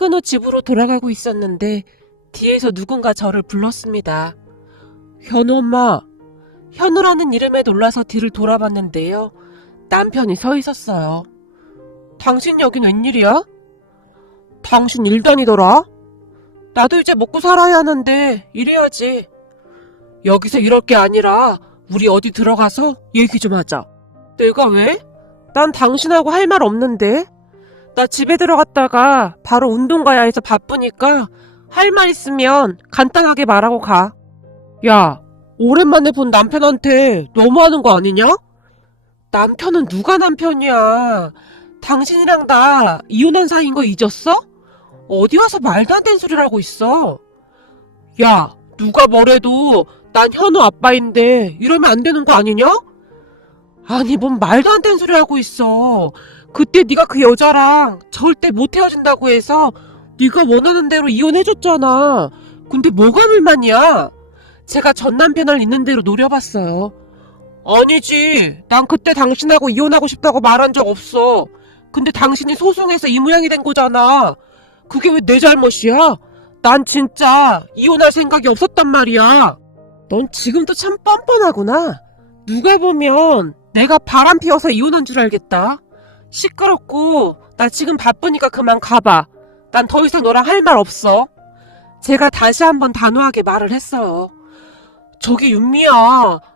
퇴근 후 집으로 돌아가고 있었는데 뒤에서 누군가 저를 불렀습니다. 현우 엄마. 현우라는 이름에 놀라서 뒤를 돌아봤는데요. 남편이 서 있었어요. 당신 여긴 웬일이야? 당신 일 다니더라? 나도 이제 먹고 살아야 하는데 일해야지. 여기서 이럴 게 아니라 우리 어디 들어가서 얘기 좀 하자. 내가 왜? 난 당신하고 할 말 없는데. 나 집에 들어갔다가 바로 운동 가야 해서 바쁘니까 할 말 있으면 간단하게 말하고 가. 야, 오랜만에 본 남편한테 너무하는 거 아니냐? 남편은 누가 남편이야? 당신이랑 나 이혼한 사이인 거 잊었어? 어디 와서 말도 안 되는 소리를 하고 있어. 야, 누가 뭐래도 난 현우 아빠인데 이러면 안 되는 거 아니냐? 아니, 뭔 말도 안 되는 소리 하고 있어. 그때 네가 그 여자랑 절대 못 헤어진다고 해서 네가 원하는 대로 이혼해줬잖아. 근데 뭐가 불만이야? 제가 전 남편을 있는 대로 노려봤어요. 아니지. 난 그때 당신하고 이혼하고 싶다고 말한 적 없어. 근데 당신이 소송해서 이 모양이 된 거잖아. 그게 왜 내 잘못이야? 난 진짜 이혼할 생각이 없었단 말이야. 넌 지금도 참 뻔뻔하구나. 누가 보면 내가 바람 피워서 이혼한 줄 알겠다. 시끄럽고 나 지금 바쁘니까 그만 가봐. 난 더 이상 너랑 할 말 없어. 제가 다시 한번 단호하게 말을 했어요. 저기 윤미야.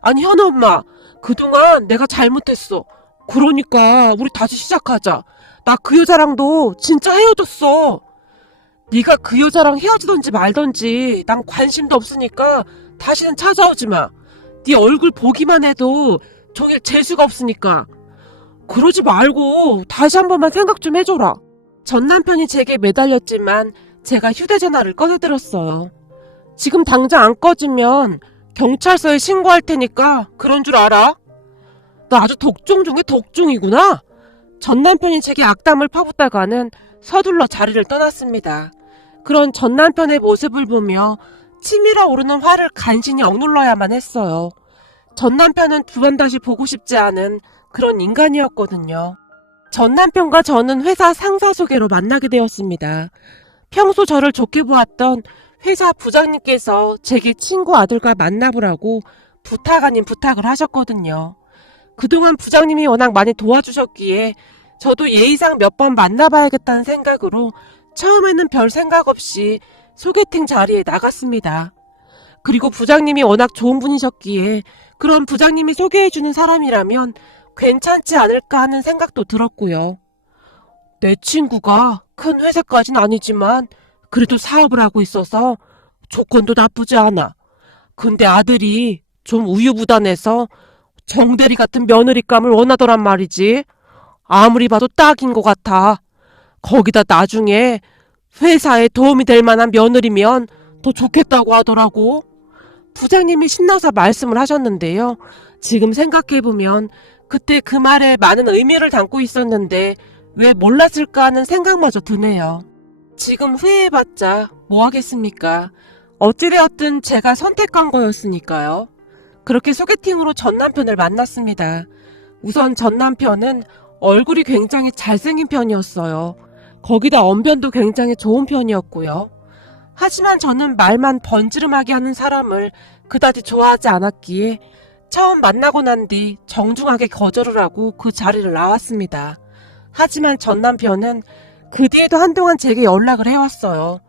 아니 현우 엄마. 그동안 내가 잘못했어. 그러니까 우리 다시 시작하자. 나 그 여자랑도 진짜 헤어졌어. 네가 그 여자랑 헤어지던지 말던지 난 관심도 없으니까 다시는 찾아오지 마. 네 얼굴 보기만 해도 종일 재수가 없으니까. 그러지 말고 다시 한 번만 생각 좀 해줘라. 전 남편이 제게 매달렸지만 제가 휴대전화를 꺼내들었어요. 지금 당장 안 꺼지면 경찰서에 신고할 테니까 그런 줄 알아? 너 아주 독종 중에 독종이구나. 전 남편이 제게 악담을 퍼붓다가는 서둘러 자리를 떠났습니다. 그런 전 남편의 모습을 보며 치밀어 오르는 화를 간신히 억눌러야만 했어요. 전 남편은 두 번 다시 보고 싶지 않은 그런 인간이었거든요. 전 남편과 저는 회사 상사 소개로 만나게 되었습니다. 평소 저를 좋게 보았던 회사 부장님께서 제게 친구 아들과 만나보라고 부탁 아닌 부탁을 하셨거든요. 그동안 부장님이 워낙 많이 도와주셨기에 저도 예의상 몇 번 만나봐야겠다는 생각으로 처음에는 별 생각 없이 소개팅 자리에 나갔습니다. 그리고 부장님이 워낙 좋은 분이셨기에 그런 부장님이 소개해주는 사람이라면 괜찮지 않을까 하는 생각도 들었고요. 내 친구가 큰 회사까진 아니지만 그래도 사업을 하고 있어서 조건도 나쁘지 않아. 근데 아들이 좀 우유부단해서 정대리 같은 며느리감을 원하더란 말이지. 아무리 봐도 딱인 것 같아. 거기다 나중에 회사에 도움이 될 만한 며느리면 더 좋겠다고 하더라고. 부장님이 신나서 말씀을 하셨는데요. 지금 생각해보면 그때 그 말에 많은 의미를 담고 있었는데 왜 몰랐을까 하는 생각마저 드네요. 지금 후회해봤자 뭐 하겠습니까? 어찌되었든 제가 선택한 거였으니까요. 그렇게 소개팅으로 전 남편을 만났습니다. 우선 전 남편은 얼굴이 굉장히 잘생긴 편이었어요. 거기다 언변도 굉장히 좋은 편이었고요. 하지만 저는 말만 번지름하게 하는 사람을 그다지 좋아하지 않았기에 처음 만나고 난 뒤 정중하게 거절을 하고 그 자리를 나왔습니다. 하지만 전 남편은 그 뒤에도 한동안 제게 연락을 해왔어요.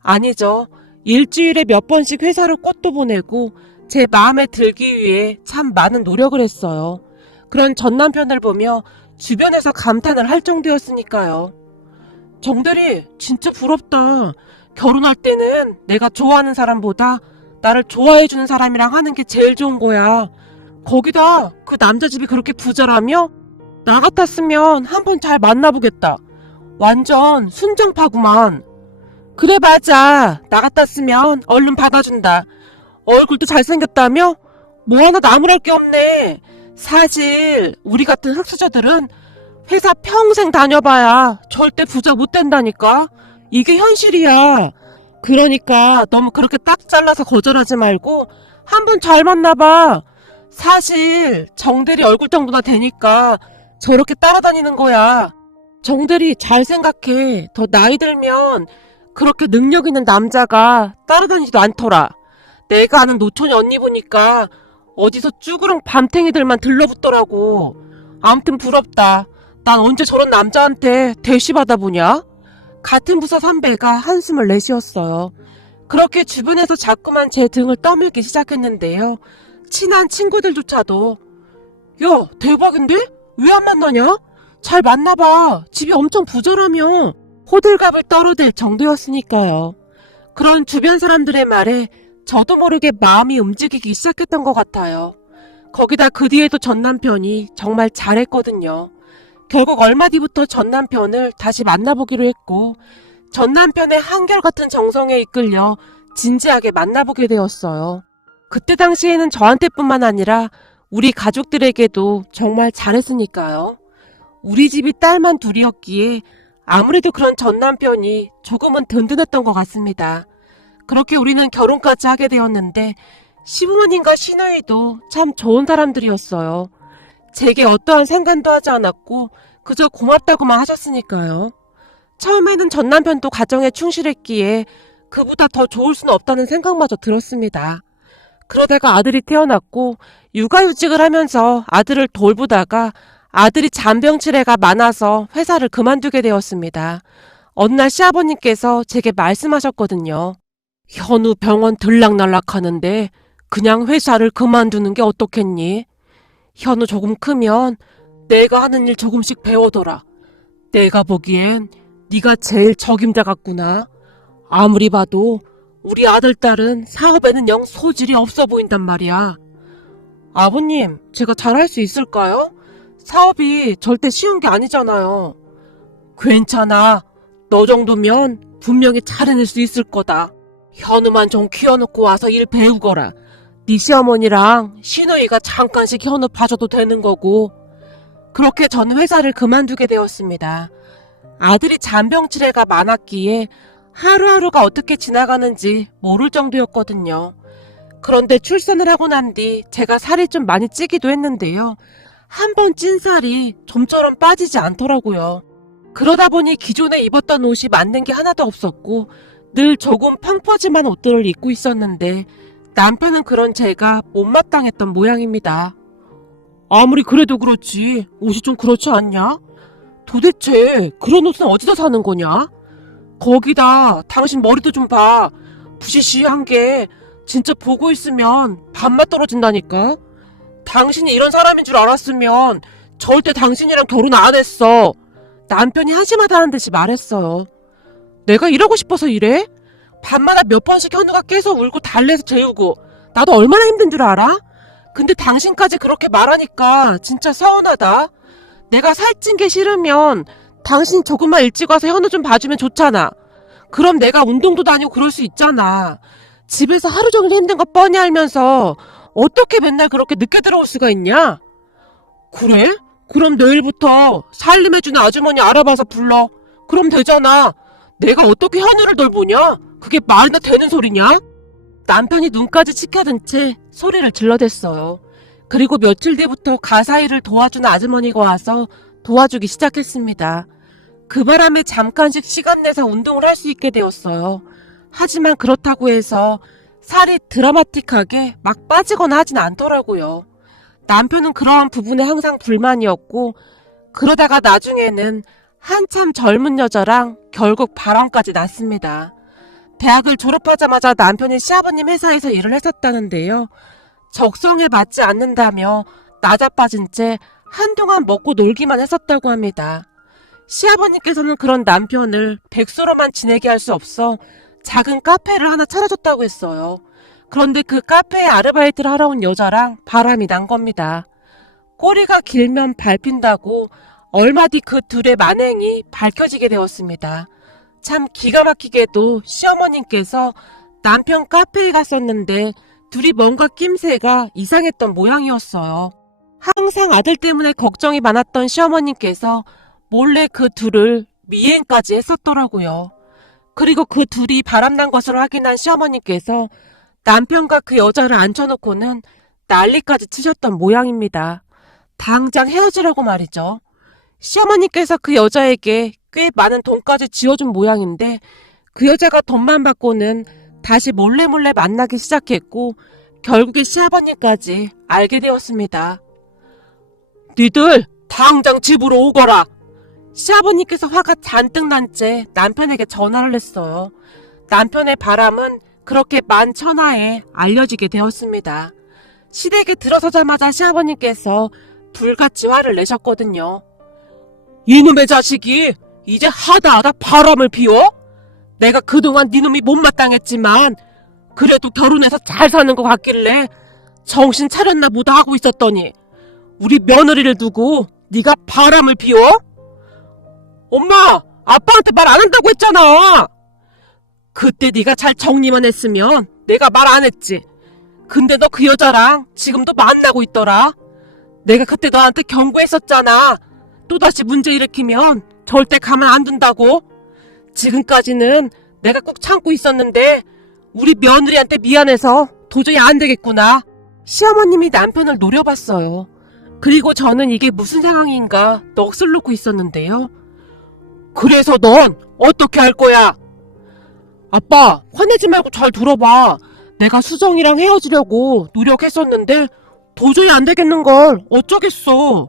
아니죠. 일주일에 몇 번씩 회사로 꽃도 보내고 제 마음에 들기 위해 참 많은 노력을 했어요. 그런 전 남편을 보며 주변에서 감탄을 할 정도였으니까요. 정대리, 진짜 부럽다. 결혼할 때는 내가 좋아하는 사람보다 나를 좋아해주는 사람이랑 하는 게 제일 좋은 거야. 거기다 그 남자 집이 그렇게 부자라며? 나 같았으면 한번 잘 만나보겠다. 완전 순정파구만. 그래 맞아. 나 같았으면 얼른 받아준다. 얼굴도 잘생겼다며? 뭐 하나 나무랄 게 없네. 사실 우리 같은 흑수저들은 회사 평생 다녀봐야 절대 부자 못 된다니까. 이게 현실이야. 그러니까 너무 그렇게 딱 잘라서 거절하지 말고 한번 잘 만나봐. 사실 정대리 얼굴 정도나 되니까 저렇게 따라다니는 거야. 정대리 잘 생각해. 더 나이 들면 그렇게 능력 있는 남자가 따라다니지도 않더라. 내가 아는 노천이 언니 보니까 어디서 쭈그렁 밤탱이들만 들러붙더라고. 암튼 부럽다. 난 언제 저런 남자한테 대시받아 보냐? 같은 부서 선배가 한숨을 내쉬었어요. 그렇게 주변에서 자꾸만 제 등을 떠밀기 시작했는데요. 친한 친구들조차도 야, 대박인데? 왜 안 만나냐? 잘 만나봐. 집이 엄청 부자라며. 호들갑을 떨어댈 정도였으니까요. 그런 주변 사람들의 말에 저도 모르게 마음이 움직이기 시작했던 것 같아요. 거기다 그 뒤에도 전 남편이 정말 잘했거든요. 결국 얼마 뒤부터 전 남편을 다시 만나보기로 했고 전 남편의 한결같은 정성에 이끌려 진지하게 만나보게 되었어요. 그때 당시에는 저한테뿐만 아니라 우리 가족들에게도 정말 잘했으니까요. 우리 집이 딸만 둘이었기에 아무래도 그런 전 남편이 조금은 든든했던 것 같습니다. 그렇게 우리는 결혼까지 하게 되었는데 시부모님과 시누이도 참 좋은 사람들이었어요. 제게 어떠한 상관도 하지 않았고 그저 고맙다고만 하셨으니까요. 처음에는 전 남편도 가정에 충실했기에 그보다 더 좋을 수는 없다는 생각마저 들었습니다. 그러다가 아들이 태어났고 육아휴직을 하면서 아들을 돌보다가 아들이 잔병치레가 많아서 회사를 그만두게 되었습니다. 어느 날 시아버님께서 제게 말씀하셨거든요. 현우 병원 들락날락 하는데 그냥 회사를 그만두는 게 어떻겠니? 현우 조금 크면 내가 하는 일 조금씩 배워둬라. 내가 보기엔 네가 제일 적임자 같구나. 아무리 봐도 우리 아들 딸은 사업에는 영 소질이 없어 보인단 말이야. 아버님, 제가 잘할 수 있을까요? 사업이 절대 쉬운 게 아니잖아요. 괜찮아. 너 정도면 분명히 잘해낼 수 있을 거다. 현우만 좀 키워놓고 와서 일 배우거라. 네 시어머니랑 시누이가 잠깐씩 현우 봐줘도 되는 거고. 그렇게 저는 회사를 그만두게 되었습니다. 아들이 잔병치레가 많았기에 하루하루가 어떻게 지나가는지 모를 정도였거든요. 그런데 출산을 하고 난 뒤 제가 살이 좀 많이 찌기도 했는데요. 한 번 찐 살이 좀처럼 빠지지 않더라고요. 그러다 보니 기존에 입었던 옷이 맞는 게 하나도 없었고 늘 조금 펑퍼짐한 옷들을 입고 있었는데 남편은 그런 제가 못마땅했던 모양입니다. 아무리 그래도 그렇지 옷이 좀 그렇지 않냐? 도대체 그런 옷은 어디서 사는 거냐? 거기다 당신 머리도 좀 봐. 부시시한 게 진짜 보고 있으면 밥맛 떨어진다니까? 당신이 이런 사람인 줄 알았으면 절대 당신이랑 결혼 안 했어. 남편이 한심하다는 듯이 말했어요. 내가 이러고 싶어서 이래? 밤마다 몇 번씩 현우가 깨서 울고 달래서 재우고 나도 얼마나 힘든 줄 알아? 근데 당신까지 그렇게 말하니까 진짜 서운하다. 내가 살찐 게 싫으면 당신 조금만 일찍 와서 현우 좀 봐주면 좋잖아. 그럼 내가 운동도 다니고 그럴 수 있잖아. 집에서 하루 종일 힘든 거 뻔히 알면서 어떻게 맨날 그렇게 늦게 들어올 수가 있냐? 그래? 그럼 내일부터 살림해주는 아주머니 알아봐서 불러. 그럼 되잖아. 내가 어떻게 현우를 돌보냐? 그게 말이나 되는 소리냐? 남편이 눈까지 치켜든 채 소리를 질러댔어요. 그리고 며칠 뒤부터 가사일을 도와주는 아주머니가 와서 도와주기 시작했습니다. 그 바람에 잠깐씩 시간 내서 운동을 할 수 있게 되었어요. 하지만 그렇다고 해서 살이 드라마틱하게 막 빠지거나 하진 않더라고요. 남편은 그러한 부분에 항상 불만이었고 그러다가 나중에는 한참 젊은 여자랑 결국 바람까지 났습니다. 대학을 졸업하자마자 남편이 시아버님 회사에서 일을 했었다는데요. 적성에 맞지 않는다며 나자빠진 채 한동안 먹고 놀기만 했었다고 합니다. 시아버님께서는 그런 남편을 백수로만 지내게 할 수 없어 작은 카페를 하나 차려줬다고 했어요. 그런데 그 카페에 아르바이트를 하러 온 여자랑 바람이 난 겁니다. 꼬리가 길면 밟힌다고 얼마 뒤 그 둘의 만행이 밝혀지게 되었습니다. 참 기가 막히게도 시어머님께서 남편 카페에 갔었는데 둘이 뭔가 낌새가 이상했던 모양이었어요. 항상 아들 때문에 걱정이 많았던 시어머님께서 몰래 그 둘을 미행까지 했었더라고요. 그리고 그 둘이 바람난 것을 확인한 시어머님께서 남편과 그 여자를 앉혀놓고는 난리까지 치셨던 모양입니다. 당장 헤어지라고 말이죠. 시어머니께서 그 여자에게 꽤 많은 돈까지 지어준 모양인데 그 여자가 돈만 받고는 다시 몰래 만나기 시작했고 결국에 시아버님까지 알게 되었습니다. 니들 당장 집으로 오거라. 시아버님께서 화가 잔뜩 난 채 남편에게 전화를 했어요. 남편의 바람은 그렇게 만천하에 알려지게 되었습니다. 시댁에 들어서자마자 시아버님께서 불같이 화를 내셨거든요. 이놈의 자식이 이제 하다 바람을 피워? 내가 그동안 니놈이 못마땅했지만 그래도 결혼해서 잘 사는 것 같길래 정신 차렸나 보다 하고 있었더니 우리 며느리를 두고 네가 바람을 피워? 엄마! 아빠한테 말 안 한다고 했잖아! 그때 네가 잘 정리만 했으면 내가 말 안 했지. 근데 너 그 여자랑 지금도 만나고 있더라. 내가 그때 너한테 경고했었잖아. 또다시 문제 일으키면 절대 가만 안 둔다고. 지금까지는 내가 꾹 참고 있었는데 우리 며느리한테 미안해서 도저히 안 되겠구나. 시어머님이 남편을 노려봤어요. 그리고 저는 이게 무슨 상황인가 넋을 놓고 있었는데요. 그래서 넌 어떻게 할 거야? 아빠, 화내지 말고 잘 들어봐. 내가 수정이랑 헤어지려고 노력했었는데 도저히 안 되겠는걸. 어쩌겠어.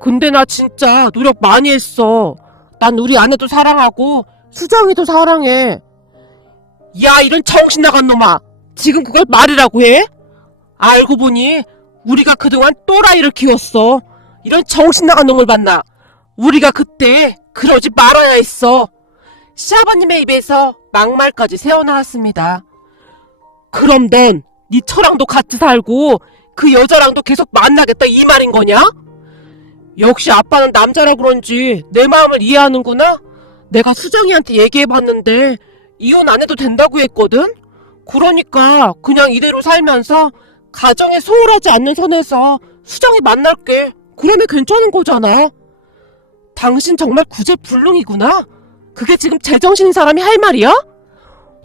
근데 나 진짜 노력 많이 했어. 난 우리 아내도 사랑하고 수정이도 사랑해. 야, 이런 정신 나간 놈아. 지금 그걸 말이라고 해? 알고 보니 우리가 그동안 또라이를 키웠어. 이런 정신 나간 놈을 봤나. 우리가 그때 그러지 말아야 했어. 시아버님의 입에서 막말까지 새어나왔습니다. 그럼 넌 네 처랑도 같이 살고 그 여자랑도 계속 만나겠다 이 말인 거냐? 역시 아빠는 남자라 그런지 내 마음을 이해하는구나. 내가 수정이한테 얘기해봤는데 이혼 안 해도 된다고 했거든? 그러니까 그냥 이대로 살면서 가정에 소홀하지 않는 선에서 수정이 만날게. 그러면 괜찮은 거잖아. 당신 정말 구제불능이구나. 그게 지금 제정신인 사람이 할 말이야?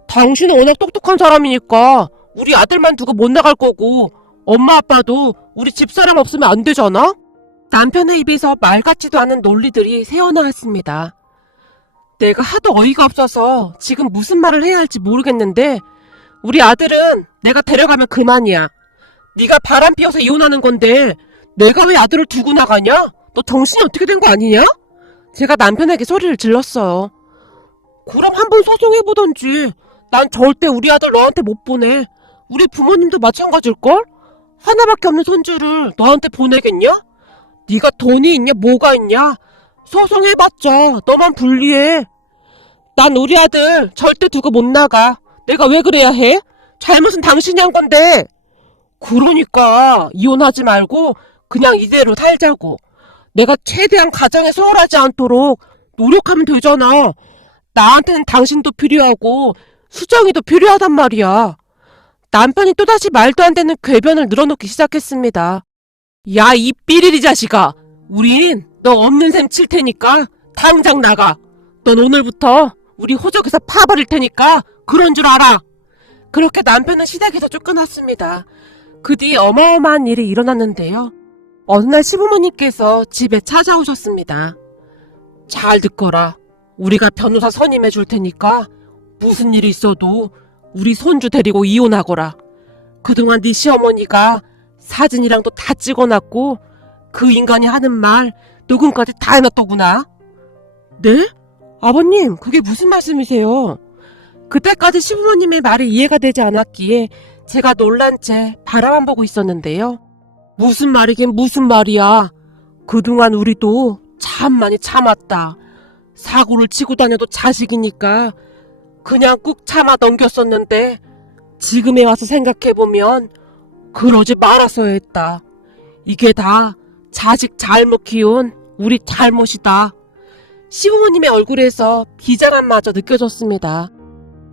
당신은 워낙 똑똑한 사람이니까 우리 아들만 두고 못 나갈 거고 엄마 아빠도 우리 집사람 없으면 안 되잖아? 남편의 입에서 말 같지도 않은 논리들이 새어나왔습니다. 내가 하도 어이가 없어서 지금 무슨 말을 해야 할지 모르겠는데 우리 아들은 내가 데려가면 그만이야. 네가 바람 피워서 이혼하는 건데 내가 왜 아들을 두고 나가냐? 너 정신이 어떻게 된 거 아니냐? 제가 남편에게 소리를 질렀어요. 그럼 한번 소송해보던지. 난 절대 우리 아들 너한테 못 보내. 우리 부모님도 마찬가지일걸? 하나밖에 없는 손주를 너한테 보내겠냐? 네가 돈이 있냐 뭐가 있냐? 소송해봤자 너만 불리해. 난 우리 아들 절대 두고 못 나가. 내가 왜 그래야 해? 잘못은 당신이 한 건데. 그러니까 이혼하지 말고 그냥 이대로 살자고. 내가 최대한 가정에 소홀하지 않도록 노력하면 되잖아. 나한테는 당신도 필요하고 수정이도 필요하단 말이야. 남편이 또다시 말도 안 되는 궤변을 늘어놓기 시작했습니다. 야, 이 삐리리 자식아. 우린 너 없는 셈 칠 테니까 당장 나가. 넌 오늘부터 우리 호적에서 파버릴 테니까 그런 줄 알아. 그렇게 남편은 시댁에서 쫓겨났습니다. 그 뒤 어마어마한 일이 일어났는데요. 어느 날 시부모님께서 집에 찾아오셨습니다. 잘 듣거라. 우리가 변호사 선임해 줄 테니까 무슨 일이 있어도 우리 손주 데리고 이혼하거라. 그동안 네 시어머니가 사진이랑도 다 찍어놨고 그 인간이 하는 말 녹음까지 다 해놨더구나. 네? 아버님, 그게 무슨 말씀이세요? 그때까지 시부모님의 말이 이해가 되지 않았기에 제가 놀란 채 바라만 보고 있었는데요. 무슨 말이긴 무슨 말이야. 그동안 우리도 참 많이 참았다. 사고를 치고 다녀도 자식이니까 그냥 꾹 참아 넘겼었는데 지금에 와서 생각해보면 그러지 말았어야 했다. 이게 다 자식 잘못 키운 우리 잘못이다. 시부모님의 얼굴에서 비장함마저 느껴졌습니다.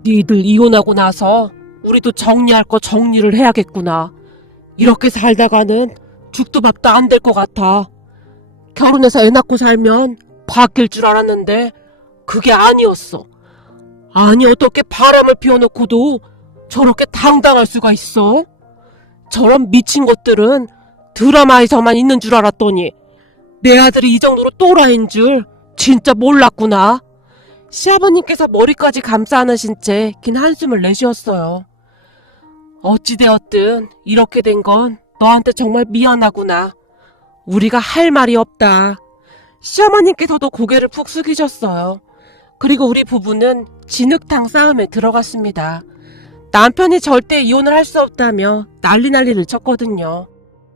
니들 이혼하고 나서 우리도 정리할 거 정리를 해야겠구나. 이렇게 살다가는 죽도 밥도 안 될 것 같아. 결혼해서 애 낳고 살면 바뀔 줄 알았는데 그게 아니었어. 아니, 어떻게 바람을 피워놓고도 저렇게 당당할 수가 있어? 저런 미친 것들은 드라마에서만 있는 줄 알았더니 내 아들이 이 정도로 또라이인 줄 진짜 몰랐구나. 시아버님께서 머리까지 감싸 안으신 채 긴 한숨을 내쉬었어요. 어찌되었든 이렇게 된 건 너한테 정말 미안하구나. 우리가 할 말이 없다. 시어머님께서도 고개를 푹 숙이셨어요. 그리고 우리 부부는 진흙탕 싸움에 들어갔습니다. 남편이 절대 이혼을 할 수 없다며 난리를 쳤거든요.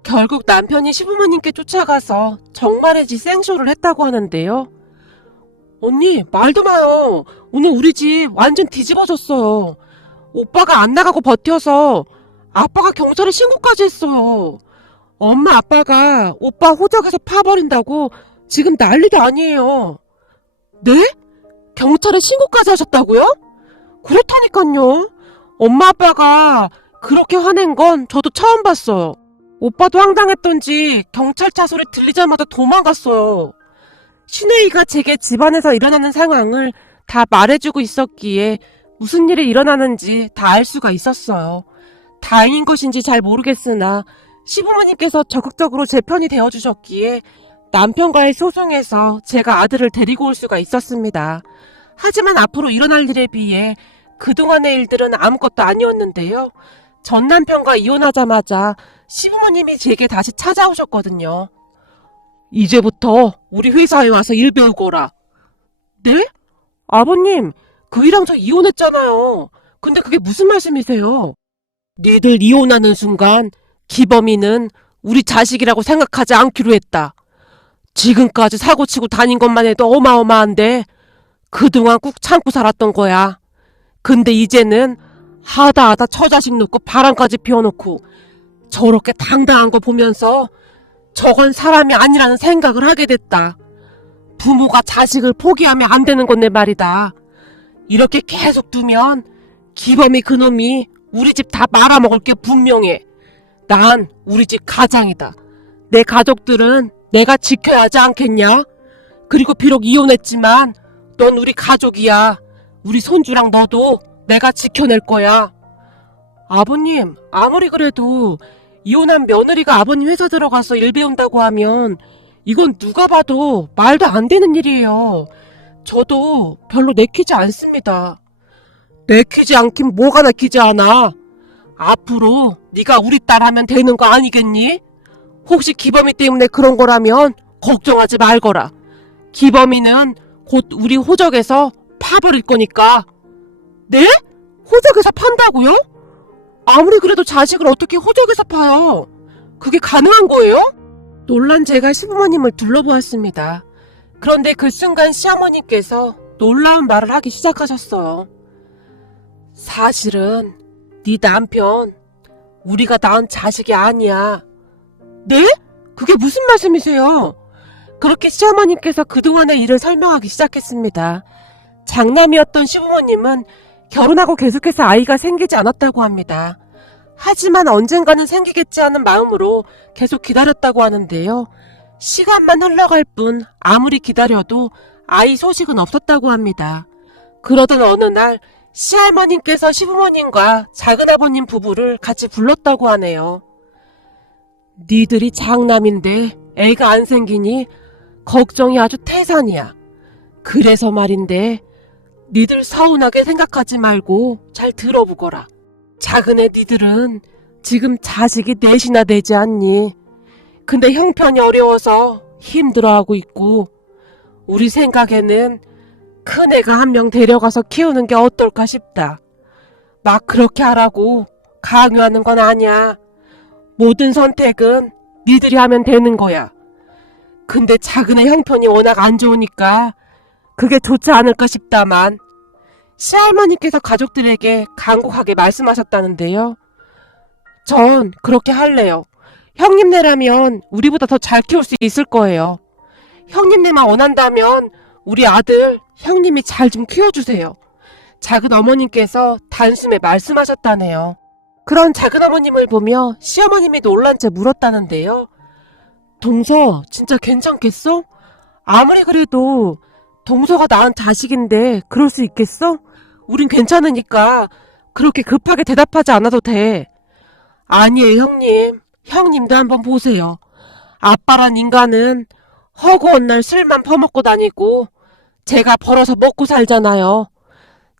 결국 남편이 시부모님께 쫓아가서 정말이지 생쇼를 했다고 하는데요. 언니, 말도 마요. 오늘 우리 집 완전 뒤집어졌어요. 오빠가 안 나가고 버텨서 아빠가 경찰에 신고까지 했어요. 엄마 아빠가 오빠 호적에서 파버린다고 지금 난리도 아니에요. 네? 경찰에 신고까지 하셨다고요? 그렇다니까요. 엄마 아빠가 그렇게 화낸 건 저도 처음 봤어요. 오빠도 황당했던지 경찰차 소리 들리자마자 도망갔어요. 신혜이가 제게 집안에서 일어나는 상황을 다 말해주고 있었기에 무슨 일이 일어나는지 다 알 수가 있었어요. 다행인 것인지 잘 모르겠으나 시부모님께서 적극적으로 제 편이 되어주셨기에 남편과의 소송에서 제가 아들을 데리고 올 수가 있었습니다. 하지만 앞으로 일어날 일에 비해 그동안의 일들은 아무것도 아니었는데요. 전 남편과 이혼하자마자 시부모님이 제게 다시 찾아오셨거든요. 이제부터 우리 회사에 와서 일 배우고 오라. 네? 아버님, 그이랑 저 이혼했잖아요. 근데 그게 무슨 말씀이세요? 니들 이혼하는 순간 기범이는 우리 자식이라고 생각하지 않기로 했다. 지금까지 사고치고 다닌 것만 해도 어마어마한데 그동안 꾹 참고 살았던 거야. 근데 이제는 하다 처자식 놓고 바람까지 피워놓고 저렇게 당당한 거 보면서 저건 사람이 아니라는 생각을 하게 됐다. 부모가 자식을 포기하면 안 되는 건데 말이다. 이렇게 계속 두면 기범이 그놈이 우리 집 다 말아먹을 게 분명해. 난 우리 집 가장이다. 내 가족들은 내가 지켜야 하지 않겠냐? 그리고 비록 이혼했지만 넌 우리 가족이야. 우리 손주랑 너도 내가 지켜낼 거야. 아버님, 아무리 그래도 이혼한 며느리가 아버님 회사 들어가서 일 배운다고 하면 이건 누가 봐도 말도 안 되는 일이에요. 저도 별로 내키지 않습니다. 내키지 않긴 뭐가 내키지 않아. 앞으로 네가 우리 딸 하면 되는 거 아니겠니? 혹시 기범이 때문에 그런 거라면 걱정하지 말거라. 기범이는 곧 우리 호적에서 파버릴 거니까. 네? 호적에서 판다고요? 아무리 그래도 자식을 어떻게 호적에서 파요? 그게 가능한 거예요? 놀란 제가 시부모님을 둘러보았습니다. 그런데 그 순간 시어머니께서 놀라운 말을 하기 시작하셨어요. 사실은 네 남편 우리가 낳은 자식이 아니야. 네? 그게 무슨 말씀이세요? 그렇게 시어머님께서 그동안의 일을 설명하기 시작했습니다. 장남이었던 시부모님은 결혼하고 계속해서 아이가 생기지 않았다고 합니다. 하지만 언젠가는 생기겠지 하는 마음으로 계속 기다렸다고 하는데요. 시간만 흘러갈 뿐 아무리 기다려도 아이 소식은 없었다고 합니다. 그러던 어느 날 시할머님께서 시부모님과 작은아버님 부부를 같이 불렀다고 하네요. 니들이 장남인데 애가 안 생기니 걱정이 아주 태산이야. 그래서 말인데 니들 서운하게 생각하지 말고 잘 들어보거라. 작은애 니들은 지금 자식이 넷이나 되지 않니? 근데 형편이 어려워서 힘들어하고 있고 우리 생각에는 큰애가 한 명 데려가서 키우는 게 어떨까 싶다. 막 그렇게 하라고 강요하는 건 아니야. 모든 선택은 니들이 하면 되는 거야. 근데 작은애 형편이 워낙 안 좋으니까 그게 좋지 않을까 싶다만. 시할머니께서 가족들에게 간곡하게 말씀하셨다는데요. 전 그렇게 할래요. 형님네라면 우리보다 더 잘 키울 수 있을 거예요. 형님네만 원한다면 우리 아들 형님이 잘 좀 키워주세요. 작은 어머님께서 단숨에 말씀하셨다네요. 그런 작은 어머님을 보며 시어머님이 놀란 채 물었다는데요. 동서 진짜 괜찮겠어? 아무리 그래도 동서가 낳은 자식인데 그럴 수 있겠어? 우린 괜찮으니까 그렇게 급하게 대답하지 않아도 돼. 아니에요 형님. 형님도 한번 보세요. 아빠란 인간은 허구한 날 술만 퍼먹고 다니고 제가 벌어서 먹고 살잖아요.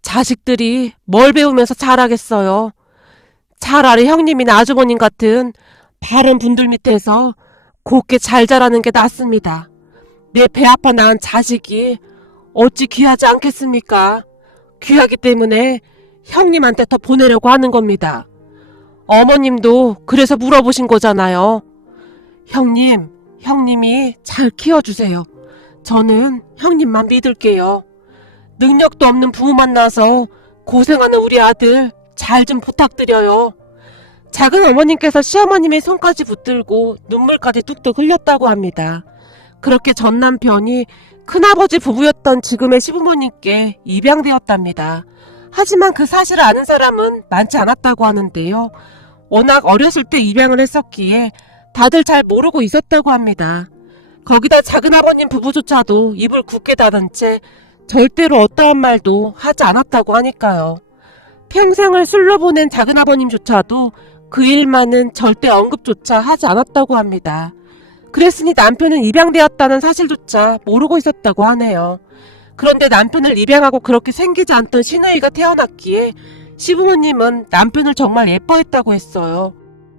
자식들이 뭘 배우면서 자라겠어요. 차라리 형님이나 아주버님 같은 바른 분들 밑에서 곱게 잘 자라는 게 낫습니다. 내 배 아파 낳은 자식이 어찌 귀하지 않겠습니까? 귀하기 때문에 형님한테 더 보내려고 하는 겁니다. 어머님도 그래서 물어보신 거잖아요. 형님이 잘 키워주세요. 저는 형님만 믿을게요. 능력도 없는 부모 만나서 고생하는 우리 아들 잘 좀 부탁드려요. 작은 어머님께서 시어머님의 손까지 붙들고 눈물까지 뚝뚝 흘렸다고 합니다. 그렇게 전 남편이 큰아버지 부부였던 지금의 시부모님께 입양되었답니다. 하지만 그 사실을 아는 사람은 많지 않았다고 하는데요. 워낙 어렸을 때 입양을 했었기에 다들 잘 모르고 있었다고 합니다. 거기다 작은아버님 부부조차도 입을 굳게 닫은 채 절대로 어떠한 말도 하지 않았다고 하니까요. 평생을 술로 보낸 작은아버님조차도 그 일만은 절대 언급조차 하지 않았다고 합니다. 그랬으니 남편은 입양되었다는 사실조차 모르고 있었다고 하네요. 그런데 남편을 입양하고 그렇게 생기지 않던 시누이가 태어났기에 시부모님은 남편을 정말 예뻐했다고 했어요.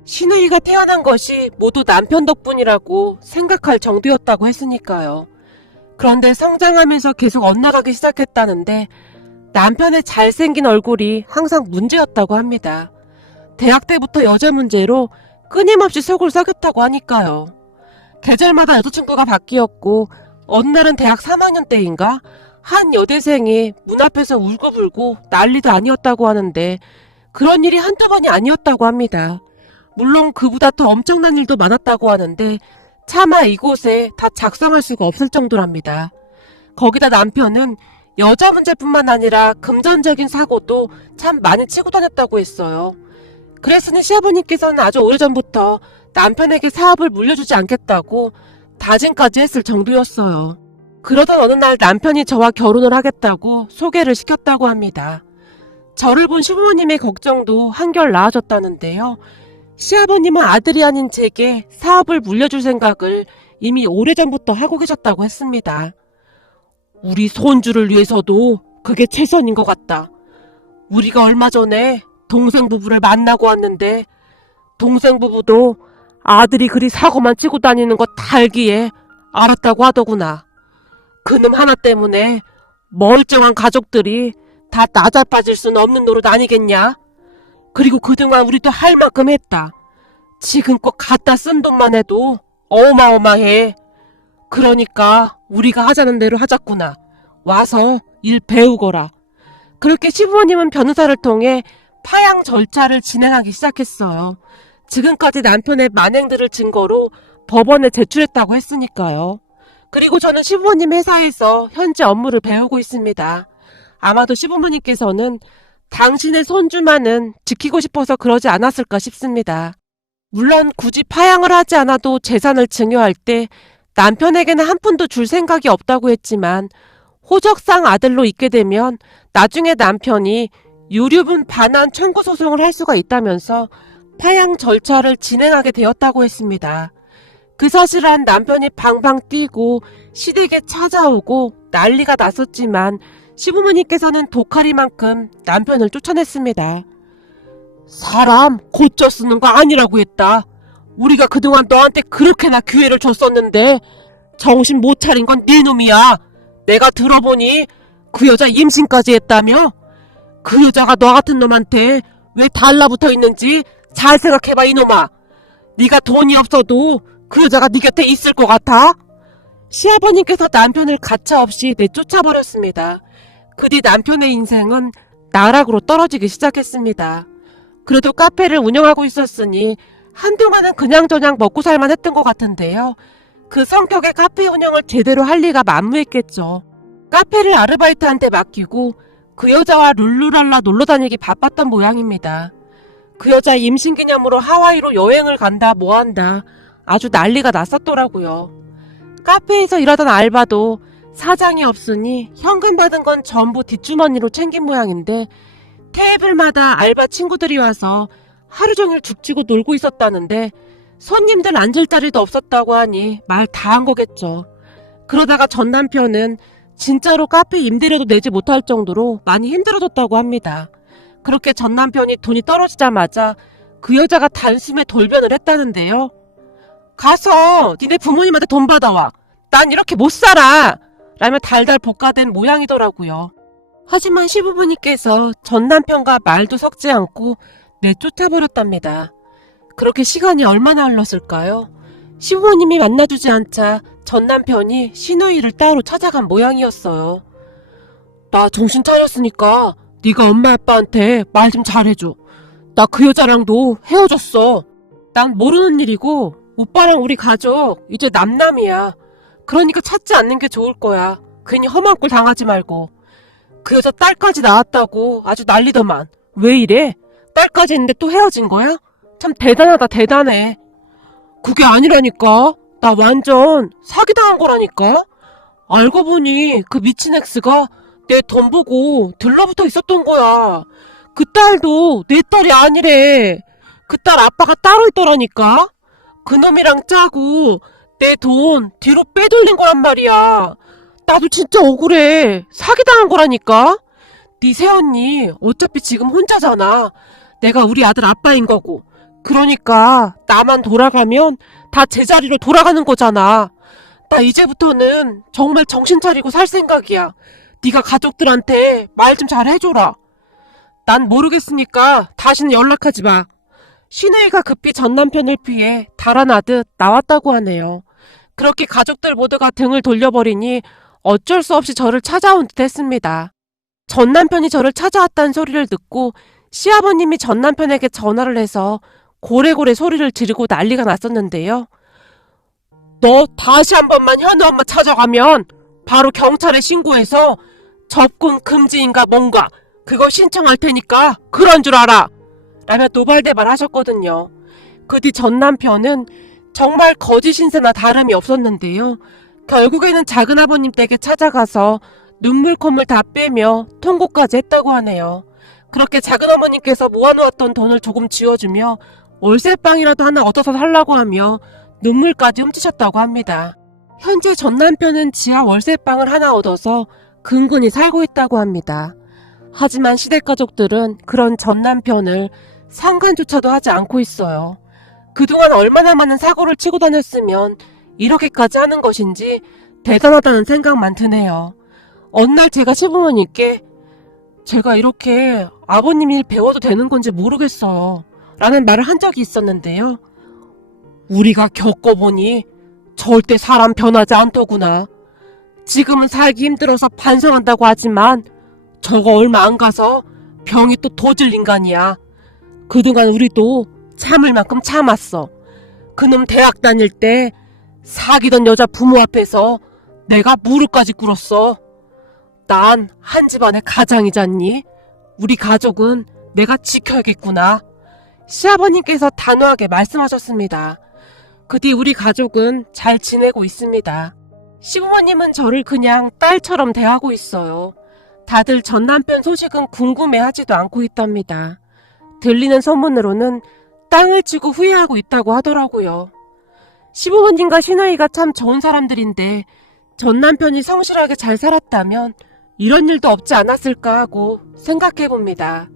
시누이가 태어난 것이 모두 남편 덕분이라고 생각할 정도였다고 했으니까요. 그런데 성장하면서 계속 엇나가기 시작했다는데 남편의 잘생긴 얼굴이 항상 문제였다고 합니다. 대학 때부터 여자 문제로 끊임없이 속을 썩였다고 하니까요. 계절마다 여자친구가 바뀌었고 어느 날은 대학 3학년 때인가 한 여대생이 문 앞에서 울고불고 난리도 아니었다고 하는데 그런 일이 한두 번이 아니었다고 합니다. 물론 그보다 더 엄청난 일도 많았다고 하는데 차마 이곳에 다 작성할 수가 없을 정도랍니다. 거기다 남편은 여자 문제뿐만 아니라 금전적인 사고도 참 많이 치고 다녔다고 했어요. 그랬으니 시아버님께서는 아주 오래전부터 남편에게 사업을 물려주지 않겠다고 다짐까지 했을 정도였어요. 그러던 어느 날 남편이 저와 결혼을 하겠다고 소개를 시켰다고 합니다. 저를 본 시부모님의 걱정도 한결 나아졌다는데요. 시아버님은 아들이 아닌 제게 사업을 물려줄 생각을 이미 오래전부터 하고 계셨다고 했습니다. 우리 손주를 위해서도 그게 최선인 것 같다. 우리가 얼마 전에 동생 부부를 만나고 왔는데 동생 부부도 아들이 그리 사고만 치고 다니는 거 다 알기에 알았다고 하더구나. 그놈 하나 때문에 멀쩡한 가족들이 다 나자빠질 수는 없는 노릇 아니겠냐? 그리고 그동안 우리도 할 만큼 했다. 지금껏 갖다 쓴 돈만 해도 어마어마해. 그러니까 우리가 하자는 대로 하자꾸나. 와서 일 배우거라. 그렇게 시부모님은 변호사를 통해 파양 절차를 진행하기 시작했어요. 지금까지 남편의 만행들을 증거로 법원에 제출했다고 했으니까요. 그리고 저는 시부모님 회사에서 현재 업무를 배우고 있습니다. 아마도 시부모님께서는 당신의 손주만은 지키고 싶어서 그러지 않았을까 싶습니다. 물론 굳이 파양을 하지 않아도 재산을 증여할 때 남편에게는 한 푼도 줄 생각이 없다고 했지만 호적상 아들로 있게 되면 나중에 남편이 유류분 반환 청구 소송을 할 수가 있다면서 파양 절차를 진행하게 되었다고 했습니다. 그 사실은 남편이 방방 뛰고 시댁에 찾아오고 난리가 났었지만 시부모님께서는 독하리만큼 남편을 쫓아냈습니다. 사람 고쳐 쓰는 거 아니라고 했다. 우리가 그동안 너한테 그렇게나 기회를 줬었는데 정신 못 차린 건 네 놈이야. 내가 들어보니 그 여자 임신까지 했다며? 그 여자가 너 같은 놈한테 왜 달라붙어 있는지 잘 생각해봐 이놈아. 네가 돈이 없어도 그 여자가 네 곁에 있을 것 같아? 시아버님께서 남편을 가차없이 내쫓아버렸습니다. 그 뒤 남편의 인생은 나락으로 떨어지기 시작했습니다. 그래도 카페를 운영하고 있었으니 한동안은 그냥저냥 먹고 살만 했던 것 같은데요. 그 성격의 카페 운영을 제대로 할 리가 만무했겠죠. 카페를 아르바이트한테 맡기고 그 여자와 룰루랄라 놀러다니기 바빴던 모양입니다. 그 여자 임신기념으로 하와이로 여행을 간다 뭐한다 아주 난리가 났었더라고요. 카페에서 일하던 알바도 사장이 없으니 현금 받은 건 전부 뒷주머니로 챙긴 모양인데 테이블마다 알바 친구들이 와서 하루 종일 죽치고 놀고 있었다는데 손님들 앉을 자리도 없었다고 하니 말 다 한 거겠죠. 그러다가 전 남편은 진짜로 카페 임대료도 내지 못할 정도로 많이 힘들어졌다고 합니다. 그렇게 전 남편이 돈이 떨어지자마자 그 여자가 단숨에 돌변을 했다는데요. 가서 니네 부모님한테 돈 받아와. 난 이렇게 못 살아. 라며 달달 볶아댄 모양이더라고요. 하지만 시부모님께서 전 남편과 말도 섞지 않고 내쫓아버렸답니다. 그렇게 시간이 얼마나 흘렀을까요? 시부모님이 만나주지 않자 전 남편이 시누이를 따로 찾아간 모양이었어요. 나 정신 차렸으니까 네가 엄마 아빠한테 말 좀 잘해줘. 나 그 여자랑도 헤어졌어. 난 모르는 일이고 오빠랑 우리 가족 이제 남남이야. 그러니까 찾지 않는 게 좋을 거야. 괜히 험한 꼴 당하지 말고. 그 여자 딸까지 낳았다고 아주 난리더만. 왜 이래? 딸까지 있는데 또 헤어진 거야? 참 대단하다 대단해. 그게 아니라니까. 나 완전 사기당한 거라니까. 알고 보니 그 미친 엑스가 내 돈 보고 들러붙어 있었던 거야. 그 딸도 내 딸이 아니래. 그 딸 아빠가 따로 있더라니까. 그놈이랑 짜고 내 돈 뒤로 빼돌린 거란 말이야. 나도 진짜 억울해. 사기당한 거라니까. 네 새언니 어차피 지금 혼자잖아. 내가 우리 아들 아빠인 거고. 그러니까 나만 돌아가면 다 제자리로 돌아가는 거잖아. 나 이제부터는 정말 정신 차리고 살 생각이야. 네가 가족들한테 말 좀 잘 해줘라. 난 모르겠으니까 다시는 연락하지 마. 시누이가 급히 전 남편을 피해 달아나듯 나왔다고 하네요. 그렇게 가족들 모두가 등을 돌려버리니 어쩔 수 없이 저를 찾아온 듯 했습니다. 전 남편이 저를 찾아왔다는 소리를 듣고 시아버님이 전 남편에게 전화를 해서 고래고래 소리를 지르고 난리가 났었는데요. 너 다시 한 번만 현우 엄마 찾아가면 바로 경찰에 신고해서 접근 금지인가 뭔가 그거 신청할 테니까 그런 줄 알아. 라며 노발대발 하셨거든요. 그 뒤 전 남편은 정말 거짓 신세나 다름이 없었는데요. 결국에는 작은아버님 댁에 찾아가서 눈물 콧물 다 빼며 통고까지 했다고 하네요. 그렇게 작은어머님께서 모아놓았던 돈을 조금 지워주며 월세방이라도 하나 얻어서 살라고 하며 눈물까지 훔치셨다고 합니다. 현재 전 남편은 지하 월세방을 하나 얻어서 근근히 살고 있다고 합니다. 하지만 시댁가족들은 그런 전 남편을 상관조차도 하지 않고 있어요. 그동안 얼마나 많은 사고를 치고 다녔으면 이렇게까지 하는 것인지 대단하다는 생각만 드네요. 어느 날 제가 시부모님께 제가 이렇게 아버님 일 배워도 되는 건지 모르겠어요. 라는 말을 한 적이 있었는데요. 우리가 겪어보니 절대 사람 변하지 않더구나. 지금은 살기 힘들어서 반성한다고 하지만 저거 얼마 안 가서 병이 또 도질 인간이야. 그동안 우리도 참을 만큼 참았어. 그놈 대학 다닐 때 사귀던 여자 부모 앞에서 내가 무릎까지 꿇었어. 난 한 집안의 가장이잖니. 우리 가족은 내가 지켜야겠구나. 시아버님께서 단호하게 말씀하셨습니다. 그 뒤 우리 가족은 잘 지내고 있습니다. 시부모님은 저를 그냥 딸처럼 대하고 있어요. 다들 전 남편 소식은 궁금해하지도 않고 있답니다. 들리는 소문으로는 땅을 치고 후회하고 있다고 하더라고요. 시부모님과 시누이가 참 좋은 사람들인데 전 남편이 성실하게 잘 살았다면 이런 일도 없지 않았을까 하고 생각해봅니다.